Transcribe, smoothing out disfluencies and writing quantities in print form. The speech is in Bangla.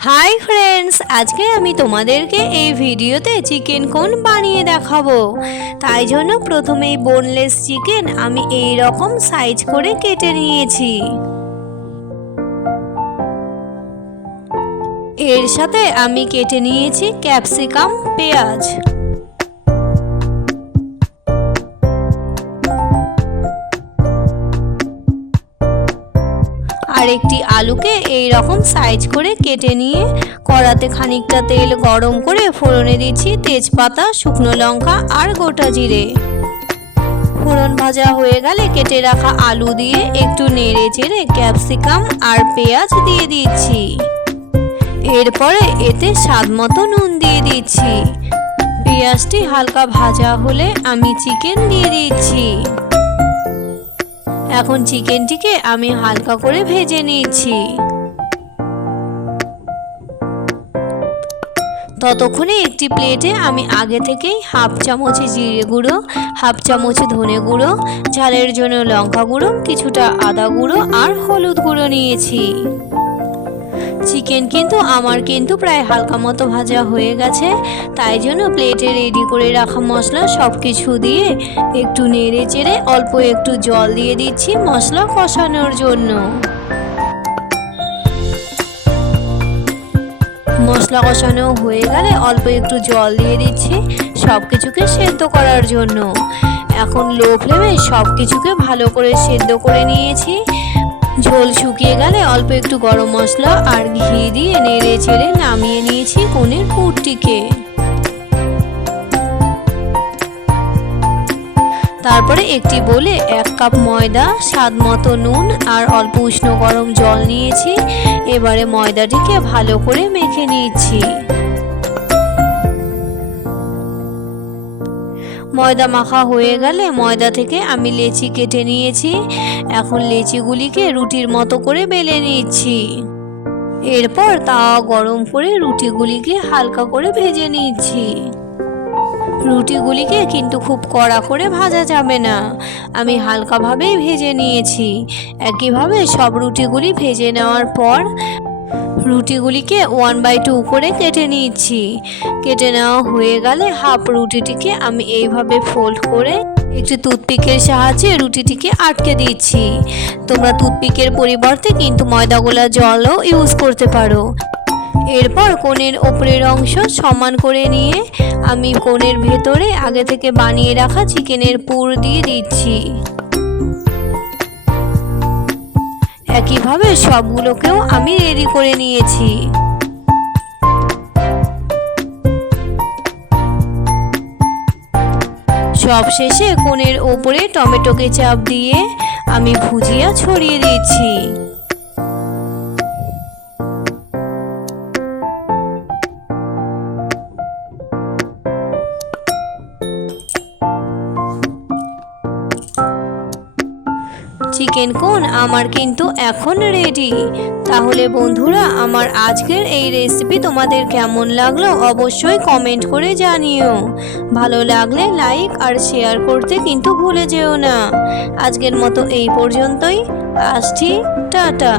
হাই ফ্রেন্ডস, আজকে আমি তোমাদেরকে এই ভিডিওতে চিকেন কোন বানিয়ে দেখাবো। তাই জন্য প্রথমেই বোনলেস চিকেন আমি এই রকম সাইজ করে কেটে নিয়েছি। এর সাথে আমি কেটে নিয়েছি ক্যাপসিকাম, পেঁয়াজ। আর একটি আলুকে এই রকম সাইজ করে কেটে নিয়ে কড়াতে খানিকটা তেল গরম করে ফোড়নে দিচ্ছি তেজপাতা, শুকনো লঙ্কা আর গোটা জিরে। ফোড়ন ভাজা হয়ে গেলে কেটে রাখা আলু দিয়ে একটু নেড়ে চেড়ে ক্যাপসিকাম আর পেঁয়াজ দিয়ে দিচ্ছি। এরপরে এতে স্বাদ মতো নুন দিয়ে দিচ্ছি। পেঁয়াজটি হালকা ভাজা হলে আমি চিকেন দিয়ে দিচ্ছি। এখন চিকেনটিকে আমি হালকা করে ভেজে নিচ্ছি। ততক্ষণে একটি প্লেটে আমি আগে থেকেই হাফ চামচ জিরে গুঁড়ো, হাফ চামচ ধনে গুঁড়ো, ঝালের জন্য লঙ্কা গুঁড়ো, কিছুটা আদা গুঁড়ো আর হলুদ গুঁড়ো নিয়েছি। চিকেন আমার প্রায় হালকা মতো ভাজা হয়ে গেছে, তাই জন্য প্লেটে রেডি করে রাখা মশলা সব কিছু দিয়ে একটু নেড়ে চেড়ে অল্প একটু জল দিয়ে দিচ্ছি মশলা কষানোর জন্য। মশলা কষানো হয়ে গেলে অল্প একটু জল দিয়ে দিচ্ছি সব কিছুকে সেদ্ধ করার জন্য। এখন লো ফ্লেমে সব কিছুকে ভালো করে সেদ্ধ করে নিয়েছি। ঝোল শুকিয়ে গেলে অল্প একটু গরম মশলা আর ঘি দিয়ে নেড়ে চেড়ে নামিয়ে নিয়েছি পনির পুরটিকে। তারপরে একটি বলে 1 কাপ ময়দা, স্বাদ মতো নুন আর অল্প উষ্ণ গরম জল নিয়েছি। এবারে ময়দাটিকে ভালো করে মেখে নিচ্ছি। ময়দা মাখা হয়ে গেলে ময়দা থেকে আমি লেচি কেটে নিয়েছি। এখন লেচিগুলিকে রুটির মতো করে বেলে নিচ্ছি। এরপর তাওয়া গরম করে রুটিগুলিকে হালকা করে ভেজে নিচ্ছি। রুটিগুলিকে কিন্তু খুব কড়া করে ভাজা যাবে না, আমি হালকাভাবেই ভেজে নিয়েছি। একইভাবে সব রুটিগুলি ভেজে নেওয়ার পর রুটিগুলিকে 1/2 করে কেটে নিচ্ছি। কেটে নেওয়া হয়ে গেলে হাফ রুটিটিকে আমি এইভাবে ফোল্ড করে একটি টুথপিকের সাহায্যে রুটিটিকে আটকে দিচ্ছি। তোমরা টুথপিকের পরিবর্তে কিন্তু ময়দা গোলা জলও ইউজ করতে পারো। এরপর কোণের ওপরের অংশ সমান করে নিয়ে আমি কোণের ভেতরে আগে থেকে বানিয়ে রাখা চিকেনের পুর দিয়ে দিচ্ছি। একইভাবে সবগুলোকেও আমি রেডি করে নিয়েছি। সবশেষে কোণের ওপরে টমেটো কেচাপ দিয়ে আমি ভুজিয়া ছড়িয়ে দিচ্ছি। চিকেন কোন আমার কিন্তু এখন রেডি। তাহলে বন্ধুরা, আমার আজকের এই রেসিপি তোমাদের কেমন লাগলো অবশ্যই কমেন্ট করে জানিও। ভালো লাগলে লাইক আর শেয়ার করতে কিন্তু ভুলে যেও না। আজকের মতো এই পর্যন্তই, আসছি, টাটা।